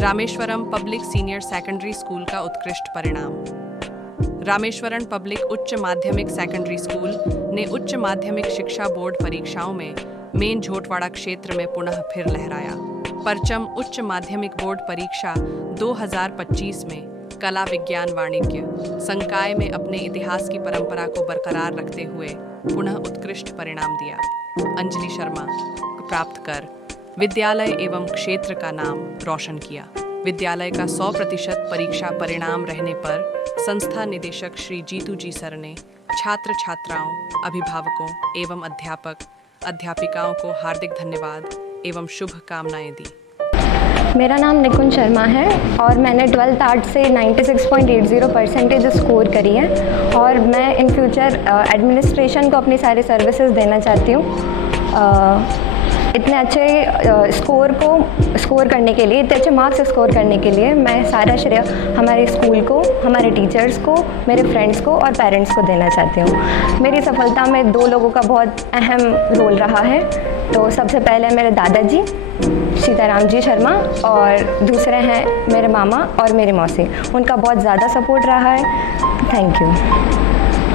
Rameswaram public senior secondary school का उत्कृष्ट परिणाम। रामेश्वरम पब्लिक उच्च माध्यमिक सेकेंडरी स्कूल ने उच्च माध्यमिक शिक्षा बोर्ड परीक्षाओं में मेन झोटवाड़ा क्षेत्र में पुनः फिर लहराया। परचम उच्च माध्यमिक बोर्ड परीक्षा 2025 में कला विज्ञान वाणिज्य संकाय में अपने इतिहास की परंपरा को बरकरार रखते हुए पुनः उत्कृष्ट परिणाम दिया। अंजलि शर्मा प्राप्त कर विद्यालय एवं क्षेत्र का नाम रोशन किया। विद्यालय का 100% परीक्षा परिणाम रहने पर संस्था निदेशक श्री जीतू जी सर ने छात्र छात्राओं, अभिभावकों एवं अध्यापक अध्यापिकाओं को हार्दिक धन्यवाद एवं शुभकामनाएं दी। मेरा नाम निकुंज शर्मा है और मैंने 12th आर्ट से 96.80% स्कोर करी है और मैं इन फ्यूचर एडमिनिस्ट्रेशन को अपनी सारी सर्विसेज देना चाहती हूँ। इतने अच्छे स्कोर करने के लिए, इतने अच्छे मार्क्स स्कोर करने के लिए मैं सारा श्रेय हमारे स्कूल को, हमारे टीचर्स को, मेरे फ्रेंड्स को और पेरेंट्स को देना चाहती हूँ। मेरी सफलता में 2 लोगों का बहुत अहम रोल रहा है। तो सबसे पहले मेरे दादाजी सीताराम जी शर्मा और दूसरे हैं मेरे मामा और मेरी मौसी, उनका बहुत ज़्यादा सपोर्ट रहा है। Thank you.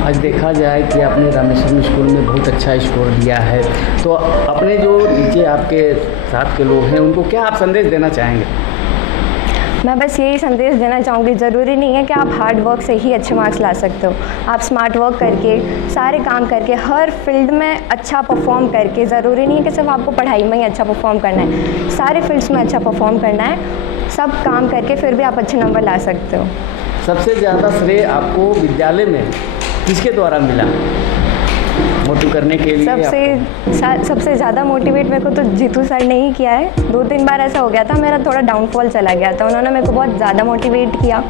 आज देखा जाए कि आपने रामेश्वरम स्कूल में बहुत अच्छा स्कोर दिया है, तो अपने जो नीचे आपके साथ के लोग हैं उनको क्या आप संदेश देना चाहेंगे? मैं बस यही संदेश देना चाहूँगी, ज़रूरी नहीं है कि आप हार्ड वर्क से ही अच्छे मार्क्स ला सकते हो। आप स्मार्ट वर्क करके, सारे काम करके, हर फील्ड में अच्छा परफॉर्म करके, ज़रूरी नहीं है कि सिर्फ आपको पढ़ाई में ही अच्छा परफॉर्म करना है, सारे फील्ड्स में अच्छा परफॉर्म करना है। सब काम करके फिर भी आप अच्छे नंबर ला सकते हो। सबसे ज़्यादा श्रेय आपको विद्यालय में किसके द्वारा मिला मोटिव करने के लिए? सबसे ज़्यादा मोटिवेट मेरे को तो जीतू सर ने ही किया है। 2-3 बार ऐसा हो गया था, मेरा थोड़ा डाउनफॉल चला गया था, उन्होंने मेरे को बहुत ज़्यादा मोटिवेट किया।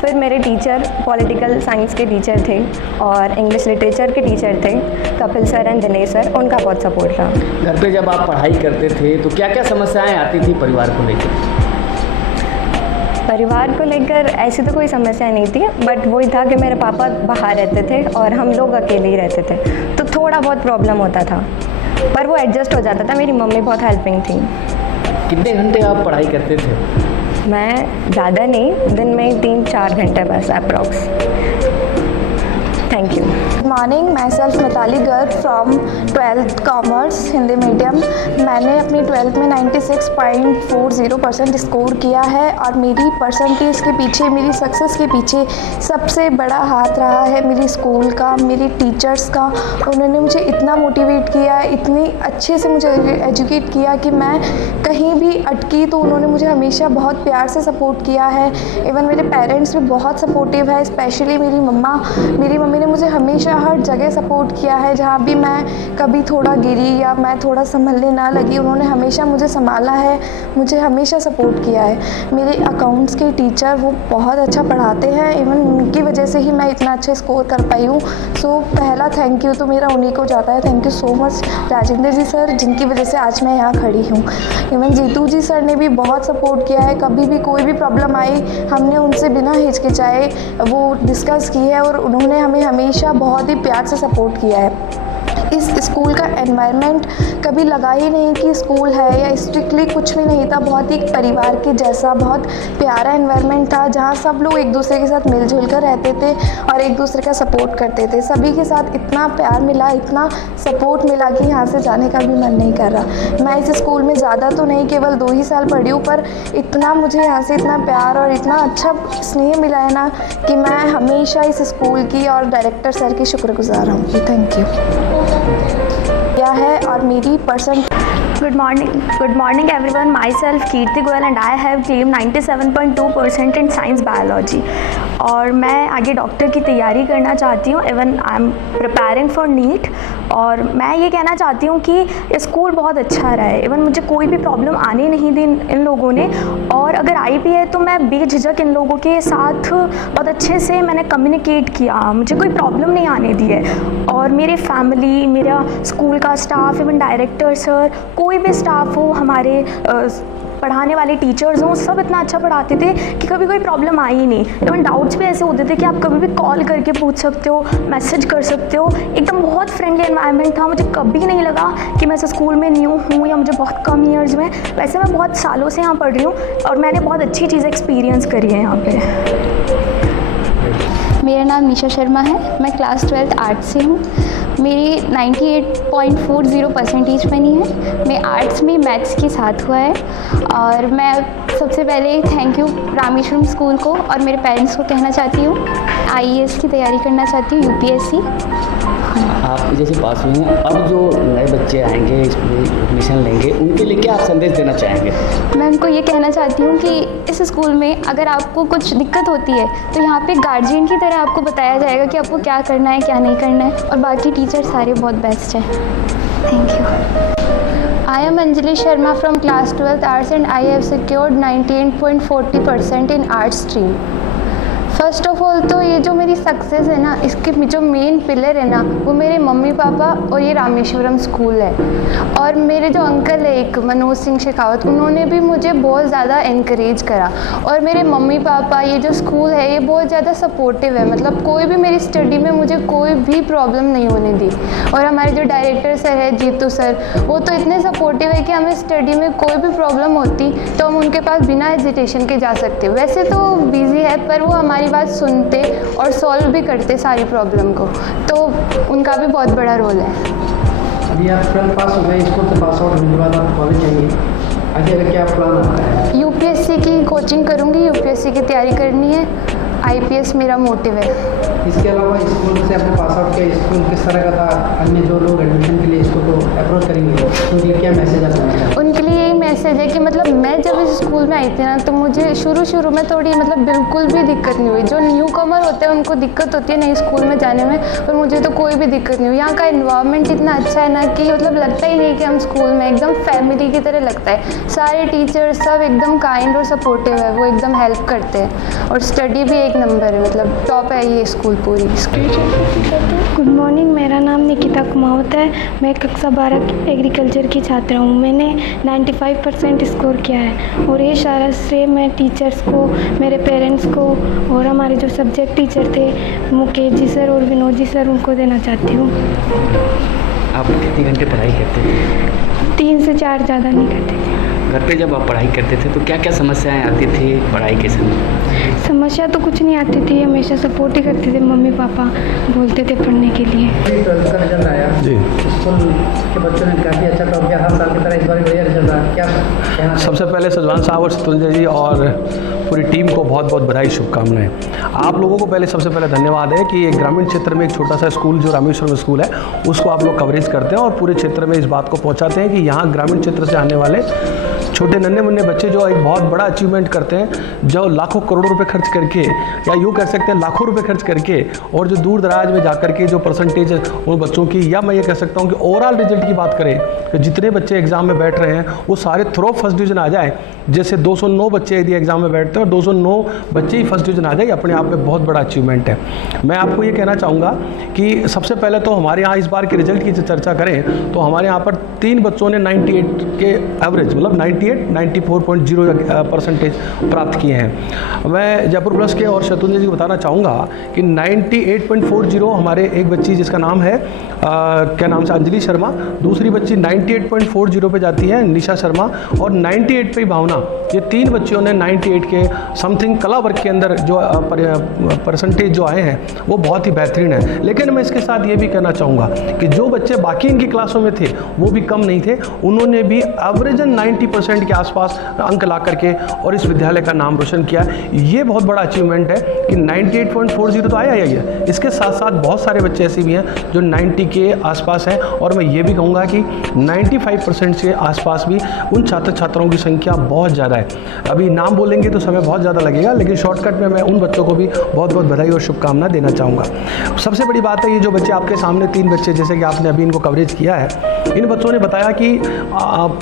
फिर मेरे टीचर पॉलिटिकल साइंस के टीचर थे और इंग्लिश लिटरेचर के टीचर थे, Kapil sir and Dinesh sir, उनका बहुत सपोर्ट रहा। घर पे जब आप पढ़ाई करते थे तो क्या क्या समस्याएं आती थी परिवार को लेकर? परिवार को लेकर ऐसी तो कोई समस्या नहीं थी, बट वही था कि मेरे पापा बाहर रहते थे और हम लोग अकेले ही रहते थे, तो थोड़ा बहुत प्रॉब्लम होता था, पर वो एडजस्ट हो जाता था। मेरी मम्मी बहुत हेल्पिंग थी। कितने घंटे आप पढ़ाई करते थे? मैं ज़्यादा नहीं, दिन में 3-4 घंटे बस approx. Thank you. Good morning, my self Mitali Garg from 12th commerce Hindi medium. मैंने अपनी 12th में 96.40% स्कोर किया है और मेरी परसेंटेज के पीछे, मेरी सक्सेस के पीछे सबसे बड़ा हाथ रहा है मेरी स्कूल का, मेरे टीचर्स का। उन्होंने मुझे इतना मोटिवेट किया, इतनी अच्छे से मुझे एजुकेट किया कि मैं कहीं भी अटकी तो उन्होंने मुझे हमेशा बहुत प्यार से सपोर्ट किया है। इवन मेरे पेरेंट्स भी बहुत सपोर्टिव है, स्पेशली मेरी मम्मी ने मुझे हमेशा हर जगह सपोर्ट किया है। जहाँ भी मैं कभी थोड़ा गिरी या मैं थोड़ा संभलने ना लगी, उन्होंने हमेशा मुझे संभाला है, मुझे हमेशा सपोर्ट किया है। मेरे अकाउंट्स के टीचर वो बहुत अच्छा पढ़ाते हैं, इवन उनकी वजह से ही मैं इतना अच्छा स्कोर कर पाई हूँ। सो पहला थैंक यू तो मेरा उन्हीं को जाता है। Thank you so much Rajendra ji sir, जिनकी वजह से आज मैं यहाँ खड़ी हूँ। इवन जीतू जी सर ने भी बहुत सपोर्ट किया है, कभी भी कोई भी प्रॉब्लम आई हमने उनसे बिना हिचकिचाए वो डिस्कस की है और उन्होंने हमें हमेशा बहुत ही प्यार से सपोर्ट किया है। इस स्कूल का एनवायरनमेंट कभी लगा ही नहीं कि स्कूल है या स्ट्रिक्टली कुछ भी नहीं था, बहुत ही परिवार के जैसा बहुत प्यारा एनवायरनमेंट था, जहाँ सब लोग एक दूसरे के साथ मिलजुल कर रहते थे और एक दूसरे का सपोर्ट करते थे। सभी के साथ इतना प्यार मिला, इतना सपोर्ट मिला कि यहाँ से जाने का भी मन नहीं कर रहा। मैं इस स्कूल में ज़्यादा तो नहीं, केवल 2 ही साल पढ़ी हूँ, पर इतना मुझे यहाँ से इतना प्यार और इतना अच्छा स्नेह मिला है ना कि मैं हमेशा इस स्कूल की और डायरेक्टर सर की शुक्रगुजार रहूँगी। Thank you. क्या है और मेरी Good morning everyone. Myself Kirti Goyal and I have claimed 97.2% in science biology. और मैं आगे डॉक्टर की तैयारी करना चाहती हूँ। Even I am preparing for NEET. और मैं ये कहना चाहती हूँ कि स्कूल बहुत अच्छा रहा है। इवन मुझे कोई भी प्रॉब्लम आने नहीं दी इन लोगों ने, और अगर आई भी है तो मैं बेझिझक इन लोगों के साथ बहुत अच्छे से मैंने कम्युनिकेट किया, मुझे कोई प्रॉब्लम नहीं आने दी है। और मेरे फैमिली, मेरा स्कूल का स्टाफ, इवन डायरेक्टर सर, कोई भी स्टाफ हो, हमारे पढ़ाने वाले टीचर्स हों, सब इतना अच्छा पढ़ाते थे कि कभी कोई प्रॉब्लम आई ही नहीं। इवन डाउट्स भी ऐसे होते थे कि आप कभी भी कॉल करके पूछ सकते हो, मैसेज कर सकते हो। एकदम बहुत फ्रेंडली एनवायरनमेंट था। मुझे कभी नहीं लगा कि मैं इस स्कूल में न्यू हूँ या मुझे बहुत कम ईयर्स में। वैसे मैं बहुत सालों से यहाँ पढ़ रही हूँ और मैंने बहुत अच्छी चीज़ें एक्सपीरियंस करी है यहाँ पे। मेरा नाम निशा शर्मा है, मैं क्लास 12th आर्ट्स से हूँ। मेरी 98.40 परसेंटेज बनी है। मैं आर्ट्स में मैथ्स के साथ हुआ है। और मैं सबसे पहले थैंक यू रामेश्वरम स्कूल को और मेरे पेरेंट्स को कहना चाहती हूँ। IAS की तैयारी करना चाहती हूँ, UPSC। आप जैसे पास हुए हैं, अब जो नए बच्चे आएंगे इसमें एडमिशन लेंगे, उनके लिए क्या आप संदेश देना चाहेंगे? मैं उनको ये कहना चाहती हूँ कि इस स्कूल में अगर आपको कुछ दिक्कत होती है तो यहाँ पे गार्जियन की तरह आपको बताया जाएगा कि आपको क्या करना है, क्या नहीं करना है। और बाकी टीचर सारे बहुत बेस्ट हैं। Thank you. I am Anjali Sharma from class 12th arts and I have secured 98.40% in arts stream. First of all तो ये जो मेरी सक्सेस है ना, इसके जो मेन पिलर है ना, वो मेरे मम्मी पापा और ये रामेश्वरम स्कूल है। और मेरे जो अंकल है एक मनोज सिंह शेखावत, उन्होंने भी मुझे बहुत ज़्यादा इनकरेज करा। और मेरे मम्मी पापा, ये जो स्कूल है ये बहुत ज़्यादा सपोर्टिव है। मतलब कोई भी मेरी स्टडी में मुझे कोई भी प्रॉब्लम नहीं होने दी। और हमारे जो डायरेक्टर सर है जीतू सर, वो तो इतने सपोर्टिव है कि हमें स्टडी में कोई भी प्रॉब्लम होती तो हम उनके पास बिना हेजिटेशन के जा सकते। वैसे तो बिजी है पर वो हमारी बात सुनते और सॉल्व भी करते सारी प्रॉब्लम को, तो उनका भी बहुत बड़ा रोल है। अभी आप 12th पास हो गए, स्कूल से पास आउट होने के बाद आप कॉलेज जाएंगे, आगे का क्या प्लान आता है? UPSC की कोचिंग करूँगी, UPSC की तैयारी करनी है। IPS मेरा मोटिव है। इसके अलावा स्कूल से आपने पास आउट किया, स्कूल किस तरह का था? अन्य जो लोग एडमिशन के लिए इसको तो अप्रोच करेंगे, उनके लिए क्या मैसेज आप देना चाहते हैं? उनके लिए यही मैसेज है कि मतलब मैं जब इस स्कूल में आई थी ना, तो मुझे शुरू में थोड़ी मतलब बिल्कुल भी दिक्कत नहीं हुई। जो न्यू कमर होते हैं उनको दिक्कत होती है नई स्कूल में जाने में, पर मुझे तो कोई भी दिक्कत नहीं हुई। यहाँ का एनवायरनमेंट इतना अच्छा है ना कि मतलब लगता ही नहीं कि हम स्कूल में, एकदम फैमिली की तरह लगता है। सारे टीचर्स सब एकदम काइंड और सपोर्टिव है, वो एकदम हेल्प करते हैं। और स्टडी भी एक नंबर है, मतलब टॉप है ये स्कूल पूरी। गुड मॉर्निंग, मेरा नाम निकिता कुमावत है। मैं कक्षा 12 की एग्रीकल्चर की छात्रा हूँ। मैंने 95% स्कोर किया है और ये सारा श्रेय मैं टीचर्स को, मेरे पेरेंट्स को और हमारे जो सब्जेक्ट टीचर थे मुकेश जी सर और विनोद जी सर, उनको देना चाहती हूँ। आप कितने घंटे पढ़ाई करते थे? 3 से 4 ज़्यादा नहीं करते थे। घर पे जब आप पढ़ाई करते थे तो क्या क्या समस्याएं आती थी पढ़ाई के समय? समस्या तो कुछ नहीं आती थी, हमेशा सपोर्ट ही करते थे मम्मी पापा, बोलते थे पढ़ने के लिए। 12th का रिजल्ट आया जी, स्कूल के बच्चों ने काफ़ी अच्छा टॉप किया, हर साल की तरह इस बार बढ़िया रिजल्ट रहा, क्या कहना? सबसे पहले सजवान साहब और सतुंजय जी और पूरी टीम को बहुत बहुत बधाई, शुभकामनाएं। आप लोगों को पहले सबसे पहले धन्यवाद है कि एक ग्रामीण क्षेत्र में एक छोटा सा स्कूल जो रामेश्वरम स्कूल है उसको आप लोग कवरेज करते हैं और पूरे क्षेत्र में इस बात को पहुंचाते हैं कि यहाँ ग्रामीण क्षेत्र से आने वाले छोटे नन्हे मुन्ने बच्चे जो एक बहुत बड़ा अचीवमेंट करते हैं, जो लाखों करोड़ों रुपए खर्च करके, या यूँ कह सकते हैं लाखों रुपए खर्च करके, और जो दूर दराज में जाकर के जो परसेंटेज उन बच्चों की, या मैं ये कह सकता हूँ कि ओवरऑल रिजल्ट की बात करें कि जितने बच्चे एग्जाम में बैठ रहे हैं वो सारे थ्रो फर्स्ट डिवीज़न आ जाए। जैसे 209 बच्चे यदि एग्जाम में बैठते हैं और 209 बच्चे ही फर्स्ट डिवीज़न आ जाए, अपने आप में बहुत बड़ा अचीवमेंट है। मैं आपको ये कहना चाहूँगा कि सबसे पहले तो हमारे यहाँ इस बार के रिजल्ट की चर्चा करें तो हमारे यहाँ पर 3 बच्चों ने 98 के एवरेज, मतलब 94.0 परसेंटेज प्राप्त किए हैं। मैं जयपुर प्लस के और शतुंजय जी को बताना चाहूँगा कि 98.40 हमारे एक बच्ची जिसका नाम है क्या नाम से अंजलि शर्मा, दूसरी बच्ची 98.40 पे जाती है निशा शर्मा, और 98 पे भावना। ये 3 बच्चियों ने 98 के समथिंग कला वर्ग के अंदर जो परसेंटेज जो आए हैं वो बहुत ही बेहतरीन है। लेकिन मैं इसके साथ ये भी कहना चाहूँगा कि जो बच्चे बाकी इनकी क्लासों में थे वो भी कम नहीं थे, उन्होंने भी एवरेजन 90% के आसपास अंक ला करके और इस विद्यालय का नाम रोशन किया। ये बहुत बड़ा अचीवमेंट है कि 98.40 तो आया ही है, इसके साथ साथ बहुत सारे बच्चे ऐसे भी हैं जो 90 के आसपास हैं, और मैं ये भी कहूँगा कि 95% के आसपास भी उन छात्र छात्राओं की संख्या बहुत ज़्यादा है। अभी नाम बोलेंगे तो समय बहुत ज़्यादा लगेगा, लेकिन शॉर्टकट में मैं उन बच्चों को भी बहुत बहुत बधाई और शुभकामना देना चाहूँगा। सबसे बड़ी बात है ये जो बच्चे आपके सामने 3 बच्चे जैसे कि आपने अभी इनको कवरेज किया है, इन बच्चों ने बताया कि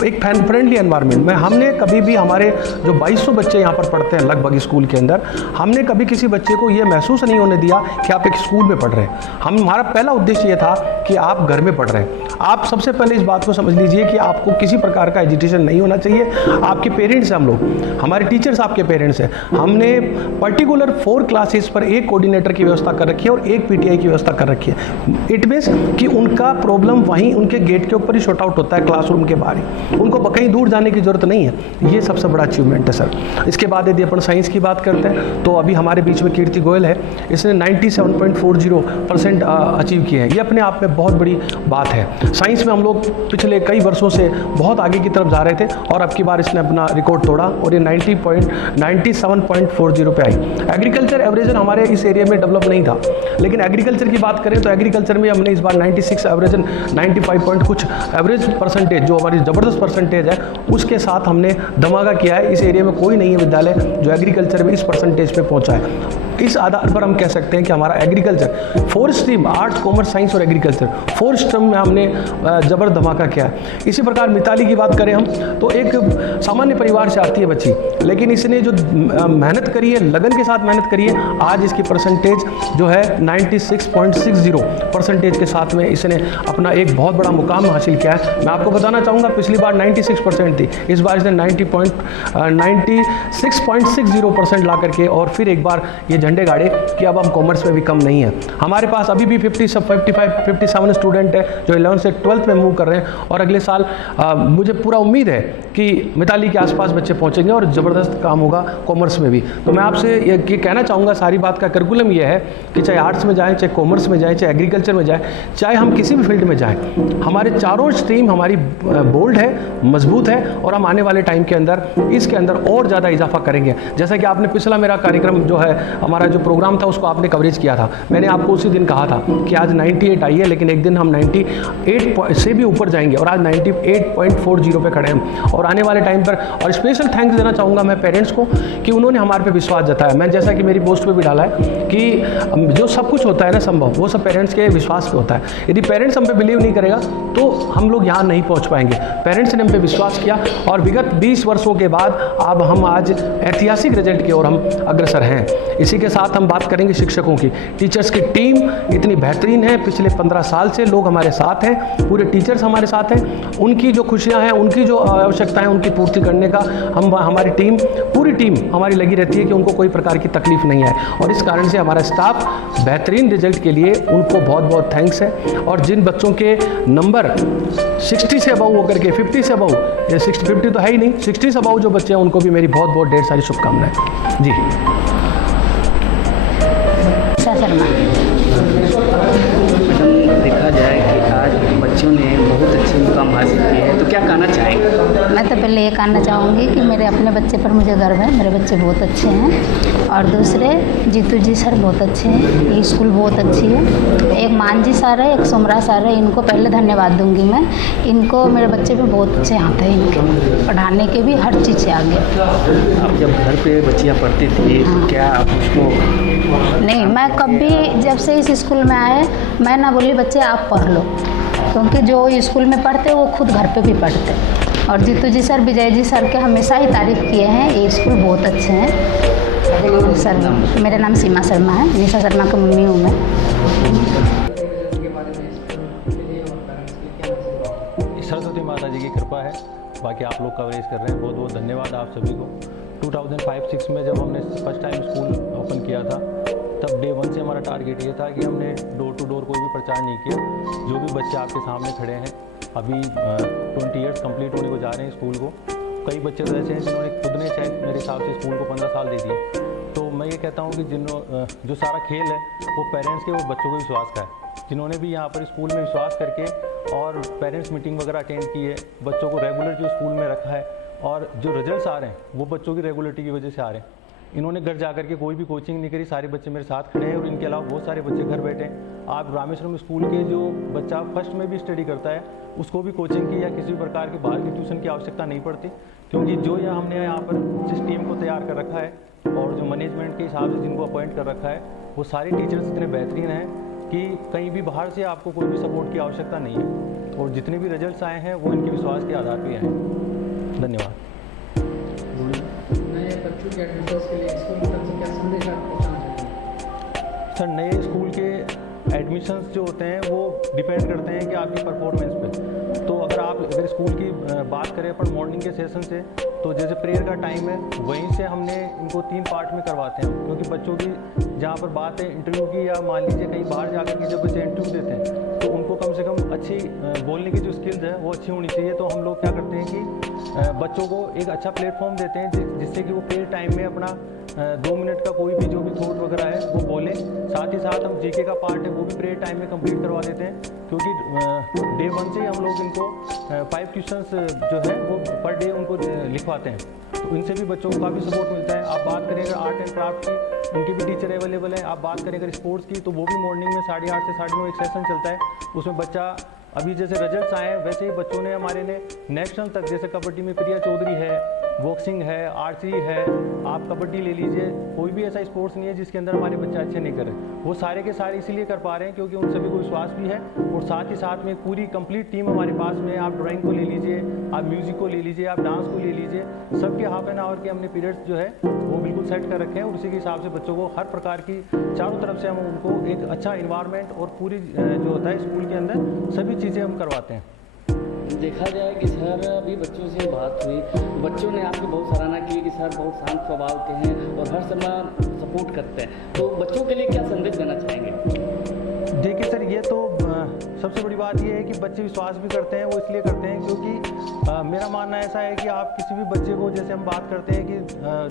एक फ्रेंडली एनवायरनमेंट में हमने कभी भी, हमारे जो 2200 बच्चे यहाँ पर पढ़ते हैं लगभग स्कूल के अंदर, हमने कभी किसी बच्चे को ये महसूस नहीं होने दिया कि आप एक स्कूल में पढ़ रहे हैं। हमारा पहला उद्देश्य ये था कि आप घर में पढ़ रहे हैं। आप सबसे पहले इस बात को समझ लीजिए कि आपको किसी प्रकार का एजिटेशन नहीं होना चाहिए। आपके पेरेंट्स हैं हम लोग, हमारे टीचर्स आपके पेरेंट्स हैं। हमने पर्टिकुलर 4 क्लासेस पर एक कोऑर्डिनेटर की व्यवस्था कर रखी है और एक पीटीआई की व्यवस्था कर रखी है। इट मीन्स कि उनका प्रॉब्लम वहीं उनके गेट के ऊपर ही शॉर्ट आउट होता है, क्लासरूम के बाहर ही। उनको कहीं दूर जाने की जरूरत नहीं है। ये सबसे बड़ा अचीवमेंट है सर। इसके बाद यदि अपन साइंस की बात करते हैं तो अभी हमारे बीच में कीर्ति गोयल है, इसने 97.40% अचीव किए हैं। ये अपने आप में बहुत बड़ी बात है। साइंस में हम लोग पिछले कई वर्षों से बहुत आगे की तरफ जा रहे थे और अब की बार इसने अपना रिकॉर्ड तोड़ा और ये 97.40 पे आई। एग्रीकल्चर एवरेजन हमारे इस एरिया में डेवलप नहीं था, लेकिन एग्रीकल्चर की बात करें तो एग्रीकल्चर में हमने इस बार 96 एवरेजन 95 पॉइंट कुछ एवरेज परसेंटेज, जो हमारी ज़बरदस्त परसेंटेज है, उसके साथ हमने धमाका किया है। इस एरिया में कोई नहीं है विद्यालय जो एग्रीकल्चर में इस परसेंटेज पे पहुंचा है। इस आधार पर हम कह सकते हैं कि हमारा agriculture 4 stream, arts, commerce, science और एग्रीकल्चर 4 स्ट्रीम में हमने जबर धमाका किया है। इसी प्रकार मिताली की बात करें हम तो एक सामान्य परिवार से आती है बच्ची, लेकिन इसने जो मेहनत करी है, लगन के साथ मेहनत करी है, आज इसकी परसेंटेज जो है 96.60 परसेंटेज के साथ में इसने अपना एक बहुत बड़ा मुकाम हासिल किया है। मैं आपको बताना चाहूँगा पिछली बार 96% थी, इस बार इसने 96.60% ला करके और फिर एक बार ये झंडे गाड़े कि अब हम कॉमर्स में भी कम नहीं है। हमारे पास अभी भी 57 स्टूडेंट है जो 11th से 12th में मूव कर रहे हैं और अगले साल मुझे पूरा उम्मीद है कि मिताली के आसपास बच्चे पहुंचेंगे और ज़बरदस्त काम होगा कॉमर्स में भी। तो मैं आपसे ये कहना चाहूँगा, सारी बात का करिकुलम ये है कि चाहे आर्ट्स में जाएँ, चाहे कॉमर्स में जाएँ, चाहे एग्रीकल्चर में जाएँ, चाहे हम किसी भी फील्ड में जाएँ, हमारे चारों स्ट्रीम हमारी बोल्ड है, मजबूत है और हम आने वाले टाइम के अंदर इसके अंदर और ज़्यादा इजाफा करेंगे। जैसा कि आपने पिछला मेरा कार्यक्रम जो है, हमारा जो प्रोग्राम था उसको आपने कवरेज किया था। मैंने आपको उसी दिन कहा था कि आज 98 आई है, लेकिन एक दिन हम 98 से भी ऊपर जाएंगे और आज 98.40 पे खड़े हैं। और आने वाले टाइम पर और स्पेशल थैंक्स देना चाहूँगा मैं पेरेंट्स को कि उन्होंने हमारे पे विश्वास जताया। मैं जैसा कि मेरी पोस्ट पे भी डाला है कि जो सब कुछ होता है ना संभव, वो सब पेरेंट्स के विश्वास पे होता है। यदि पेरेंट्स हम पे बिलीव नहीं करेगा तो हम लोग यहाँ नहीं पहुँच पाएंगे। पेरेंट्स ने हम पे विश्वास किया और विगत 20 वर्षों के बाद अब हम आज ऐतिहासिक रिजल्ट की ओर हम अग्रसर हैं। इसी के साथ हम बात करेंगे शिक्षकों की। टीचर्स की टीम इतनी बेहतरीन है, पिछले 15 साल से लोग हमारे साथ हैं, पूरे टीचर्स हमारे साथ हैं। उनकी जो खुशियां हैं, उनकी जो आवश्यकताएं, उनकी पूर्ति करने का हमारी टीम, पूरी टीम हमारी लगी रहती है कि उनको कोई प्रकार की तकलीफ नहीं आए। और इस कारण से हमारा स्टाफ बेहतरीन रिजल्ट के लिए उनको बहुत बहुत थैंक्स है। और जिन बच्चों के नंबर 60 से अबव होकर के 50 से अबव, 50 तो है ही नहीं, 60 से अबव जो बच्चे हैं उनको भी मेरी बहुत बहुत ढेर सारी शुभकामनाएं जी। देखा जाए कि आज बच्चों ने बहुत अच्छे मुकाम हासिल किए हैं, तो क्या कहना चाहेंगे? मैं तो पहले ये कहना चाहूँगी कि मेरे अपने बच्चे पर मुझे गर्व है। मेरे बच्चे बहुत अच्छे हैं और दूसरे जीतू जी सर बहुत अच्छे हैं, ये स्कूल बहुत अच्छी है। एक मान जी सर है, एक सुमरा सर है, इनको पहले धन्यवाद दूंगी मैं। इनको मेरे बच्चे पे बहुत अच्छे हाथ है, इनके पढ़ाने के भी हर चीज़ से आगे। आप जब घर पे बच्चियाँ पढ़ती थी तो क्या आप उसको नहीं, मैं कभी जब से इस स्कूल में आए मैं ना बोली बच्चे आप पढ़ लो, क्योंकि जो स्कूल में पढ़ते वो खुद घर पे भी पढ़ते। और जीतू जी सर, विजय जी सर के हमेशा ही तारीफ़ किए हैं, ये स्कूल बहुत अच्छे हैं सर। मेरा नाम सीमा शर्मा है, निशा शर्मा की मम्मी हूँ मैं। सरस्वती माता जी की कृपा है, बाकी आप लोग कवरेज कर रहे हैं, बहुत बहुत धन्यवाद आप सभी को। 2005-06 में जब हमने फर्स्ट टाइम स्कूल ओपन किया था, तब डे 1 से हमारा टारगेट ये था कि हमने डोर टू डोर कोई भी प्रचार नहीं किया। जो भी बच्चे आपके सामने खड़े हैं, अभी 20 ईयर्स कंप्लीट होने को जा रहे हैं स्कूल को। कई बच्चे तो ऐसे हैं जिन्होंने खुद ने शायद मेरे हिसाब से स्कूल को 15 साल दे दिए। तो मैं ये कहता हूँ कि जो सारा खेल है वो पेरेंट्स के और बच्चों के विश्वास का है। जिन्होंने भी यहाँ पर स्कूल में विश्वास करके और पेरेंट्स मीटिंग वगैरह अटेंड की है, बच्चों को रेगुलर जो स्कूल में रखा है और जो रिजल्ट्स आ रहे हैं वो बच्चों की रेगुलरिटी की वजह से आ रहे हैं। इन्होंने घर जा करके कोई भी कोचिंग नहीं करी, सारे बच्चे मेरे साथ खड़े हैं और इनके अलावा बहुत सारे बच्चे घर बैठे हैं। आप रामेश्वरम स्कूल के जो बच्चा फर्स्ट में भी स्टडी करता है उसको भी कोचिंग की या किसी भी प्रकार की बाहर की ट्यूशन की आवश्यकता नहीं पड़ती, क्योंकि जो हमने यहाँ पर जिस टीम को तैयार कर रखा है और जो मैनेजमेंट के हिसाब से जिनको अपॉइंट कर रखा है वो सारे टीचर्स इतने बेहतरीन हैं कि कहीं भी बाहर से आपको कोई भी सपोर्ट की आवश्यकता नहीं है। और जितने भी रिजल्ट्स आए हैं वो इनके विश्वास के आधार पर आए हैं। धन्यवाद। बच्चों के एडमिशन्स के लिए स्कूल की तरफ से क्या संदेश आप पहुंचाना चाहेंगे? सर, नए स्कूल के एडमिशन्स जो होते हैं वो डिपेंड करते हैं कि आपकी परफॉर्मेंस पे। तो अगर स्कूल की बात करें अपन मॉर्निंग के सेशन से, तो जैसे प्रेयर का टाइम है वहीं से हमने इनको 3 पार्ट में करवाते हैं, क्योंकि बच्चों की जहाँ पर बात है इंटरव्यू की, या मान लीजिए कहीं बाहर जाकर के जब बच्चे इंटरव्यू देते हैं तो उनको कम से कम अच्छी बोलने की जो स्किल्स है वो अच्छी होनी चाहिए। तो हम लोग क्या करते हैं कि बच्चों को एक अच्छा प्लेटफॉर्म देते हैं जिससे कि वो प्रेयर टाइम में अपना 2 मिनट का कोई भी जो भी थॉट वगैरह है वो बोलें। साथ ही साथ हम जीके का पार्ट है वो भी प्रेयर टाइम में कंप्लीट करवा देते हैं, क्योंकि डे 1 से ही हम लोग इनको 5 क्वेश्चंस जो है वो पर डे उनको लिखवाते हैं। तो इनसे भी बच्चों को काफ़ी सपोर्ट मिलता है। आप बात करें अगर आर्ट एंड क्राफ्ट की, उनके भी टीचर अवेलेबल है। आप बात करें अगर स्पोर्ट्स की, तो वो भी मॉर्निंग में 8:30 से 9:30 एक सेशन चलता है। उसमें बच्चा अभी जैसे रिजल्ट्स आए हैं वैसे ही बच्चों ने हमारे ने नेशनल तक, जैसे कबड्डी में प्रिया चौधरी है, बॉक्सिंग है, आर्चरी है, आप कबड्डी ले लीजिए, कोई भी ऐसा स्पोर्ट्स नहीं है जिसके अंदर हमारे बच्चे अच्छे नहीं कर रहे। वो सारे के सारे इसीलिए कर पा रहे हैं क्योंकि उन सभी को विश्वास भी है, और साथ ही साथ में पूरी कंप्लीट टीम हमारे पास में। आप ड्राइंग को ले लीजिए, आप म्यूज़िक को ले लीजिए, आप डांस को ले लीजिए, सबके हाफ एन आवर के हमने पीरियड्स जो है वो बिल्कुल सेट कर रखे हैं, और उसी के हिसाब से बच्चों को हर प्रकार की चारों तरफ से हम उनको एक अच्छा इन्वायरमेंट और पूरी जो होता है स्कूल के अंदर सभी चीज़ें हम करवाते हैं। देखा जाए कि सर अभी बच्चों से बात हुई, बच्चों ने आपकी बहुत सराहना की कि सर बहुत शांत स्वभाव के हैं और हर समय सपोर्ट करते हैं। तो बच्चों के लिए क्या संदेश देना चाहेंगे? देखिए सर, ये तो सबसे बड़ी बात ये है कि बच्चे विश्वास भी करते हैं। वो इसलिए करते हैं क्योंकि मेरा मानना ऐसा है कि आप किसी भी बच्चे को, जैसे हम बात करते हैं कि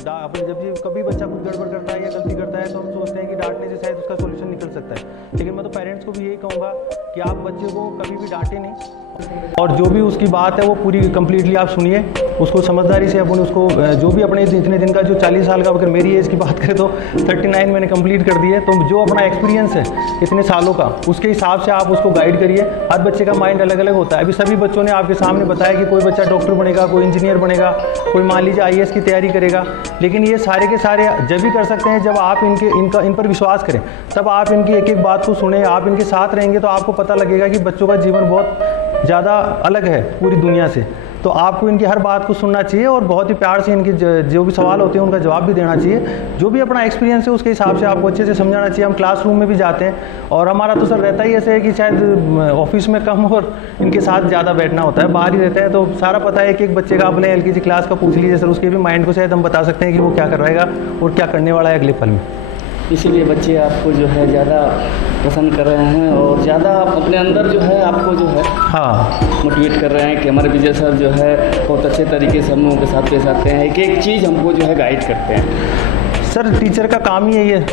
अपने जब कभी बच्चा कुछ गड़बड़ करता है या गलती करता है तो हम सोचते हैं कि डांटने से शायद उसका सोल्यूशन निकल सकता है। लेकिन मैं तो पेरेंट्स को भी यही कहूँगा कि आप बच्चे को कभी भी डांटे नहीं, और जो भी उसकी बात है वो पूरी कंप्लीटली आप सुनिए, उसको समझदारी से अपन उसको जो भी अपने इतने दिन का जो 40 साल का, अगर मेरी एज की बात करें तो 39 मैंने कंप्लीट कर दी है, तो जो अपना एक्सपीरियंस है इतने सालों का उसके हिसाब से आप उसको गाइड करिए। हर बच्चे का माइंड अलग अलग होता है। अभी सभी बच्चों ने आपके सामने बताया कि कोई बच्चा डॉक्टर बनेगा, कोई इंजीनियर बनेगा, कोई मान लीजिए IAS की तैयारी करेगा, लेकिन ये सारे के सारे जब भी कर सकते हैं जब आप इन पर विश्वास करें, तब आप इनकी एक एक बात को सुने, आप इनके साथ रहेंगे तो आपको पता लगेगा कि बच्चों का जीवन बहुत ज़्यादा अलग है पूरी दुनिया से। तो आपको इनकी हर बात को सुनना चाहिए और बहुत ही प्यार से इनके जो भी सवाल होते हैं उनका जवाब भी देना चाहिए। जो भी अपना एक्सपीरियंस है उसके हिसाब से आपको अच्छे से समझाना चाहिए। हम क्लासरूम में भी जाते हैं, और हमारा तो सर रहता ही ऐसे है कि शायद ऑफिस में कम और इनके साथ ज़्यादा बैठना होता है, बाहर ही रहते हैं, तो सारा पता है कि एक बच्चे का अपने LKG क्लास का पूछ लीजिए सर, उसके भी माइंड को शायद हम बता सकते हैं कि वो क्या करवाएगा और क्या करने वाला है अगले पल में। इसीलिए बच्चे आपको जो है ज़्यादा पसंद कर रहे हैं और ज़्यादा अपने अंदर जो है आपको जो है मोटिवेट कर रहे हैं कि हमारे विजय सर जो है बहुत अच्छे तरीके से हम लोगों के साथ पेश आते हैं, एक चीज़ हमको जो है गाइड करते हैं। सर टीचर का काम ही है ये,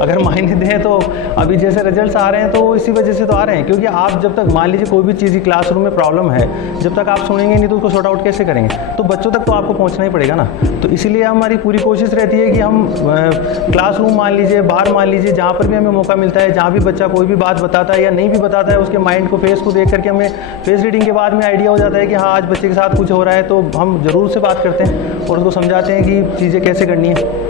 अगर मायने दें तो अभी जैसे रिजल्ट्स आ रहे हैं तो इसी वजह से तो आ रहे हैं, क्योंकि आप जब तक मान लीजिए कोई भी चीज़ की क्लासरूम में प्रॉब्लम है, जब तक आप सुनेंगे नहीं तो उसको सॉर्ट आउट कैसे करेंगे? तो बच्चों तक तो आपको पहुंचना ही पड़ेगा ना। तो इसीलिए हमारी पूरी कोशिश रहती है कि हम क्लासरूम मान लीजिए, बाहर मान लीजिए, जहाँ पर भी हमें मौका मिलता है, जहाँ भी बच्चा कोई भी बात बताता है या नहीं भी बताता है, उसके माइंड को, फेस को देख करके हमें फेस रीडिंग के बाद में आइडिया हो जाता है कि हाँ आज बच्चे के साथ कुछ हो रहा है, तो हम ज़रूर से बात करते हैं और उसको समझाते हैं कि चीज़ें कैसे करनी है।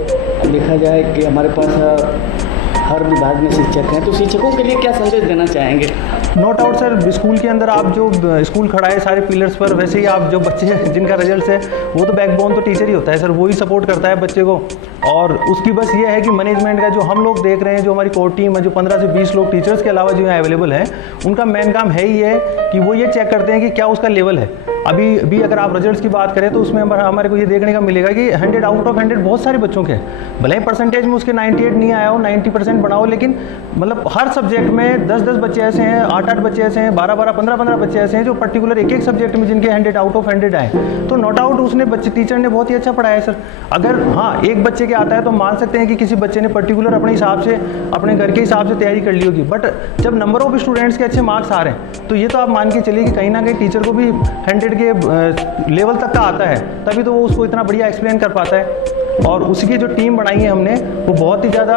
देखा जाए कि हमारे पास हर विभाग में शिक्षक हैं, तो शिक्षकों के लिए क्या संदेश देना चाहेंगे? नो डाउट सर, स्कूल के अंदर आप जो स्कूल खड़ा है सारे पिलर्स पर, वैसे ही आप जो बच्चे जिनका रिजल्ट है वो तो बैकबोन तो टीचर ही होता है सर, वो ही सपोर्ट करता है बच्चे को। और उसकी बस ये है कि मैनेजमेंट का जो हम लोग देख रहे हैं, जो हमारी कोर टीम है, जो 15 से 20 लोग टीचर्स के अलावा जो है अवेलेबल हैं, उनका मेन काम है ही है कि वो ये चेक करते हैं कि क्या उसका लेवल है। अभी भी अगर आप रिजल्ट्स की बात करें तो उसमें हमारे को ये देखने का मिलेगा कि 100 आउट ऑफ 100 बहुत सारे बच्चों के हैं, भले ही परसेंटेज में उसके 98 नहीं आया हो, 90% बनाओ, लेकिन मतलब हर सब्जेक्ट में 10-10 बच्चे ऐसे हैं, 8-8 बच्चे ऐसे हैं, 12-12, 15-15 बच्चे ऐसे हैं जो पर्टिकुलर एक सब्जेक्ट में जिनके 100 आउट ऑफ 100 आए। तो नॉट आउट उसने टीचर ने बहुत ही अच्छा पढ़ाया है सर। अगर हाँ एक बच्चे के आता है तो मान सकते हैं कि किसी बच्चे ने पर्टिकुलर अपने हिसाब से, अपने घर के हिसाब से तैयारी कर ली होगी, बट जब नंबर ऑफ स्टूडेंट्स के अच्छे मार्क्स आ रहे हैं तो ये तो आप मान के चलिए कि कहीं ना कहीं टीचर को भी 100 के लेवल तक का आता है, तभी तो वो उसको इतना बढ़िया एक्सप्लेन कर पाता है। और उसकी जो टीम बनाई है हमने वो बहुत ही ज़्यादा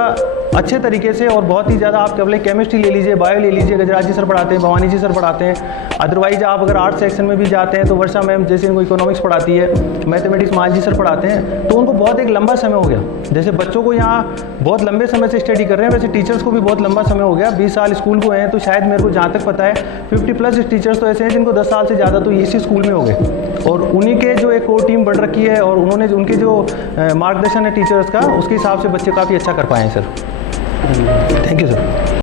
अच्छे तरीके से, और बहुत ही ज़्यादा, आप केवल केमिस्ट्री ले लीजिए, बायो ले लीजिए, गजराज जी सर पढ़ाते हैं, भवानी जी सर पढ़ाते हैं। अदरवाइज आप अगर आर्ट सेक्शन में भी जाते हैं तो वर्षा मैम जैसे इनको इकोनॉमिक्स पढ़ाती है, मैथमेटिक्स मान जी सर पढ़ाते हैं। तो उनको बहुत एक लंबा समय हो गया, जैसे बच्चों को यहाँ बहुत लंबे समय से स्टडी कर रहे हैं, वैसे टीचर्स को भी बहुत लंबा समय हो गया, 20 साल स्कूल को हैं। तो शायद मेरे को जहाँ तक पता है 50+ टीचर्स तो ऐसे हैं जिनको 10 साल से ज़्यादा तो इसी स्कूल में हो गए, और उन्हीं के जो एक कोर टीम बन रखी है और उन्होंने उनके जो मार्गदर्शन है टीचर्स का, उसके हिसाब से बच्चे काफ़ी अच्छा कर पाए हैं सर। Thank you sir.